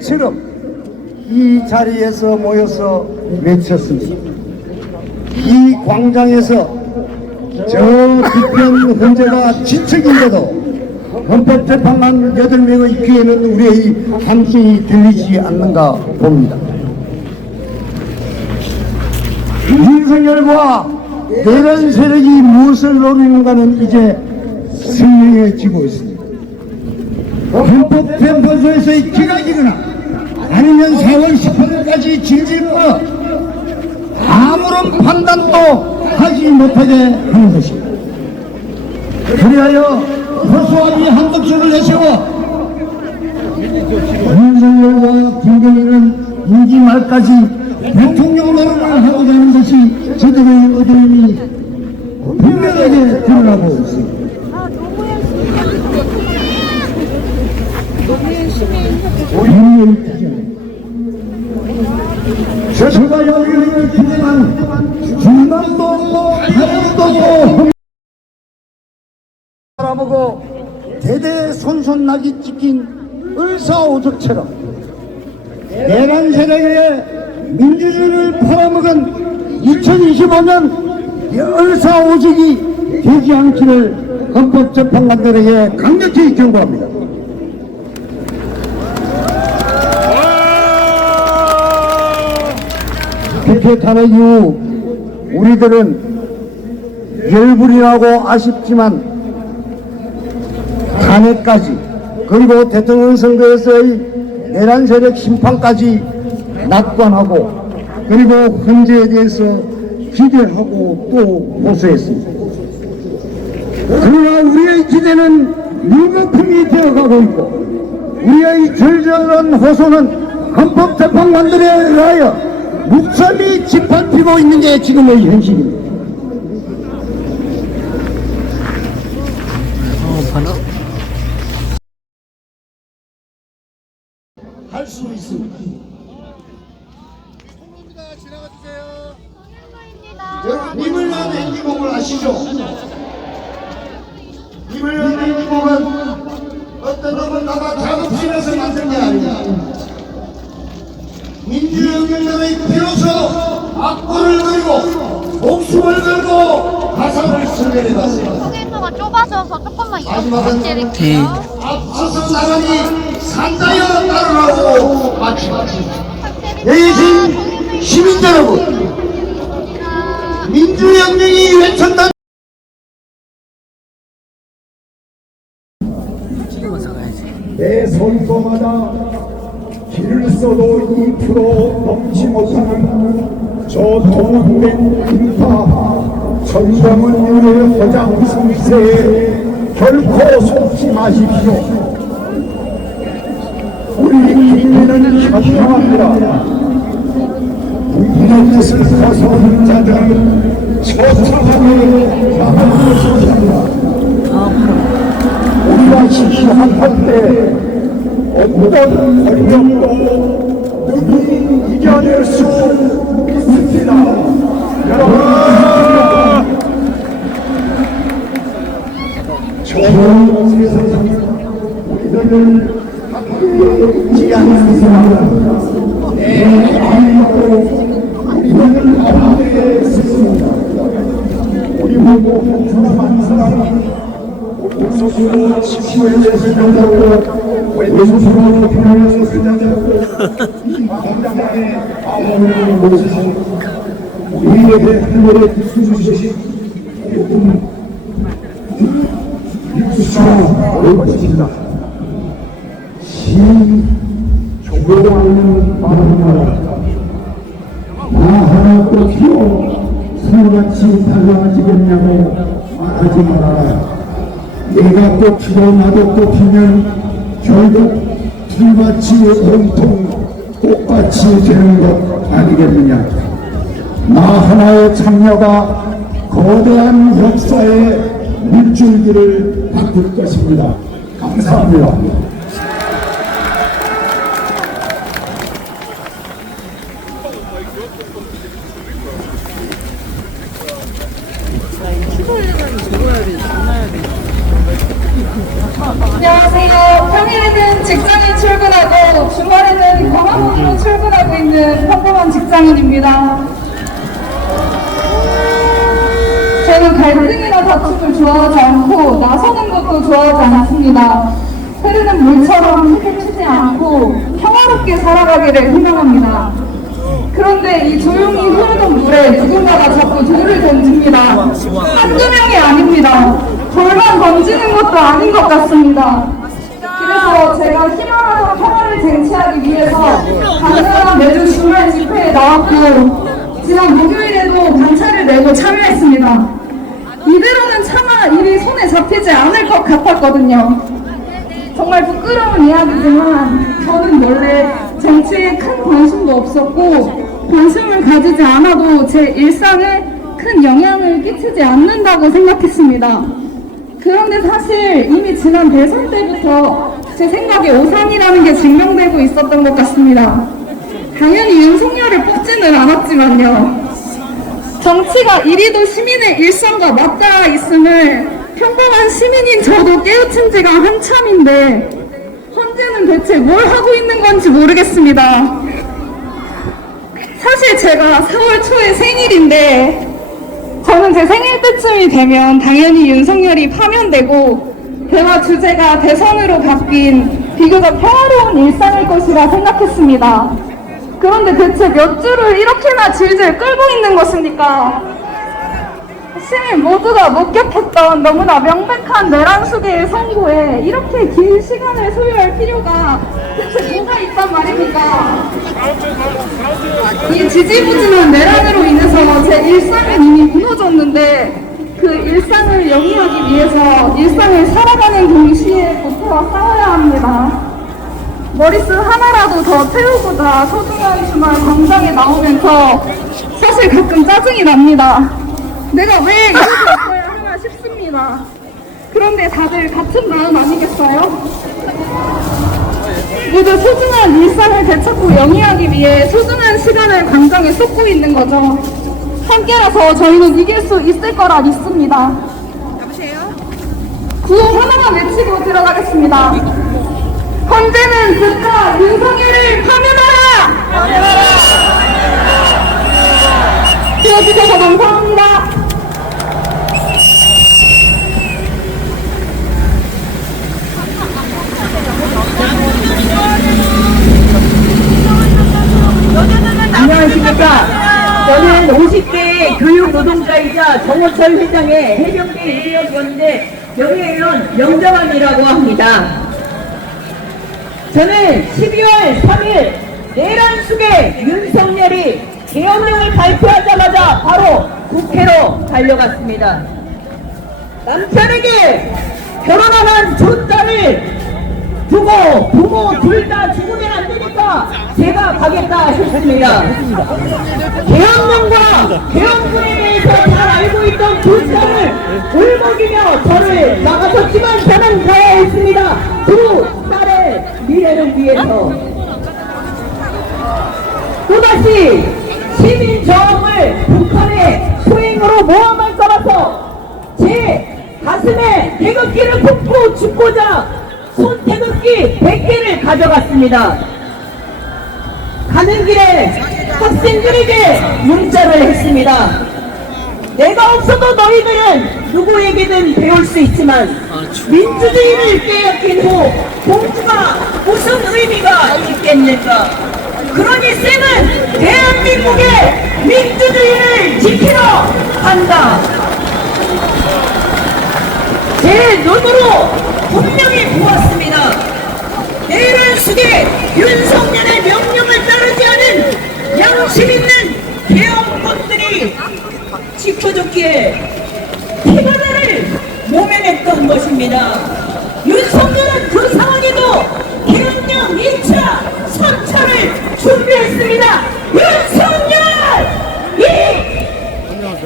처럼 이 자리에서 모여서 외쳤습니다. 이 광장에서 저 뒤편 헌재가 지척인데도 헌법재판관 8명의 귀에는 우리의 함성이 들리지 않는가 봅니다. 윤석열과 내란 세력이 무엇을 노리는가는 이제 선명해지고 있습니다. 헌법재판소에서의 기각이거나 아니면 4월 18일까지 진실로 아무런 판단도 하지 못하게 하는 것입니다. 그리하여 허수아비 한국식을 내세워 윤석열과 김건희는 임기 말까지 대통령 노릇을 하고자 하는 것이 저들의 의도임이 분명하게 드러나고 있습니다. 저가 여기를 기대한 중간도 없고 다름도 없고 바라보고 대대손손나게 찍힌 을사오적처럼 내란 세력의 민주주의를 팔아먹은 2025년 을사오적이 되지 않기를 헌법재판관들에게 강력히 경고합니다. 국회 탄핵 이후 우리들은 열불이 나고 아쉽지만 탄핵까지 그리고 대통령 선거에서의 내란 세력 심판까지 낙관하고 그리고 헌재에 대해서 기대하고 또 호소했습니다. 그러나 우리의 기대는 물거품이 되어가고 있고 우리의 절절한 호소는 헌법재판관들에 의하여 묵념이 짓밟히고 있는 게 지금의 현실입니다. 할 수 있습니다. 지나가주세요. 여러분, 이물만 행기곡을 아시죠? 이물만 행기곡은 어떤 누군가가 작업실에서 만든 게 아닙니다. 민주혁명자의 피로서 악보를 걸고 목숨을 걸고 가사를 설계해봤습니다. 통일도가 좁아져서 조금만 마지막은 이렇게 앞서서 나가니 산다여 따르라고 마칩니다. 여기 계신 시민 여러분, 민주혁명이 외쳤다. 매 선거마다 길을 써도 2% 넘지 못하는 저 동원된 인파 전정은율의 허장 성세에 결코 속지 마십시오. 우리 국민은 현명합니다. 우리의 뜻을 벗어난 자들은 처참하게 당하는 것입니다. 우리가 시시한 때 어떤 어려움도 능히 이겨낼 수 있습니다. 여러분, 좋은 세상에 우리들을 함께 않습니다. 내 아이도 우리들을 함께 있습니다. 우리 모두 사랑하는 사람이 속으로 치유의 제시를 왼손으로 피하면서 쓰자고 이 광장에 아무를 모시신 우리에게 하늘에 비추주신 육수로 올 것입니다. 신 조용하는 마음으로 나 하나 또 피워 서로같이 달라지겠냐고 말하지 말아라. 내가 꽃피고 나도 꽃피면 결국 풀밭이 온통 꽃밭이 되는 것 아니겠느냐. 나 하나의 참여가 거대한 역사의 물줄기를 바꿀 것입니다. 감사합니다. 안녕하세요. 평일에는 직장에 출근하고 주말에는 있는 평범한 직장인입니다. 저는 갈등이나 다툼을 좋아하지 않고 나서는 것도 좋아하지 않습니다. 흐르는 물처럼 헤엄치지 않고 평화롭게 살아가기를 희망합니다. 그런데 이 조용히 흐르는 물에 누군가가 자꾸 돌을 던집니다. 한두 명이 아닙니다. 돌만 던지는 것도 아닌 것 같습니다. 그래서 제가 희망하는 평화를 쟁취하기 위해서 당장 매주 주말 집회에 나왔고 지난 목요일에도 단차를 내고 참여했습니다. 이대로는 차마 일이 손에 잡히지 않을 것 같았거든요. 정말 부끄러운 이야기지만 저는 원래 정치에 큰 관심도 없었고 관심을 가지지 않아도 제 일상에 큰 영향을 끼치지 않는다고 생각했습니다. 그런데 사실 이미 지난 대선 때부터 제 생각에 오산이라는 게 증명되고 있었던 것 같습니다. 당연히 윤석열을 뽑지는 않았지만요. 정치가 이리도 시민의 일상과 맞닿아 있음을 평범한 시민인 저도 깨우친 지가 한참인데 현재는 대체 뭘 하고 있는 건지 모르겠습니다. 사실 제가 4월 초에 생일인데 저는 제 생일 때쯤이 되면 당연히 윤석열이 파면되고 대화 주제가 대선으로 바뀐 비교적 평화로운 일상일 것이라 생각했습니다. 그런데 대체 몇 주를 이렇게나 질질 끌고 있는 것입니까? 시민 모두가 목격했던 너무나 명백한 내란 수계의 선고에 이렇게 긴 시간을 소요할 필요가 대체 뭐가 있단 말입니까? 이 지지부진한 내란으로 인해서 제 일상은 이미 무너졌는데 그 일상을 영위하기 위해서 일상을 살아가는 동시에 고통과 싸워야 합니다. 머릿수 하나라도 더 태우고자 소중한 주말 광장에 나오면서 사실 가끔 짜증이 납니다. 내가 왜 이러고 있어야 하나 싶습니다. 그런데 다들 같은 마음 아니겠어요? 모두 소중한 일상을 되찾고 영위하기 위해 소중한 시간을 광장에 쏟고 있는 거죠. 함께라서 저희는 이길 수 있을 거라 믿습니다. 구호 하나만 외치고 들어가겠습니다. 헌재는 즉각 윤석열을 파면하라! 들어주셔서 감사합니다. 안녕하십니까. 저는 50대 교육노동자이자 정호철 회장의 해병대 인력위원회 명예위원 명정환이라고 합니다. 저는 12월 3일 내란 숙의 윤석열이 계엄령을 발표하자마자 바로 국회로 달려갔습니다. 남편에게 결혼한 조자를 두고 부모 둘 다 죽으면 안 되니까 제가 가겠다 했습니다. 계엄령과 계엄군에 대해서 잘 알고 있던 조자를 울먹이며 저를 막아섰지만 저는 가야 했습니다. 두 딸의 미래를 위해서. 또다시 시민 저항을 북한의 소행으로 모함할 거라서 제 가슴에 태극기를 품고 죽고자 손태극기 100개를 가져갔습니다. 가는 길에 학생들에게 문자를 했습니다. 내가 없어도 너희들은 누구에게든 배울 수 있지만 민주주의를 빼앗긴 후 공주가 무슨 의미가 있겠는가. 그러니 쌤은 대한민국의 민주주의를 지키러 간다. 제 눈으로 분명히 보았습니다. 내란 숙의 윤석열의 명령을 따르지 않은 양심 있는 계엄군들이 지켜줬기에 피바다를 모면했던 것입니다. 윤석열은 그 상황에도 계엄령 2차, 3차를 준비했습니다.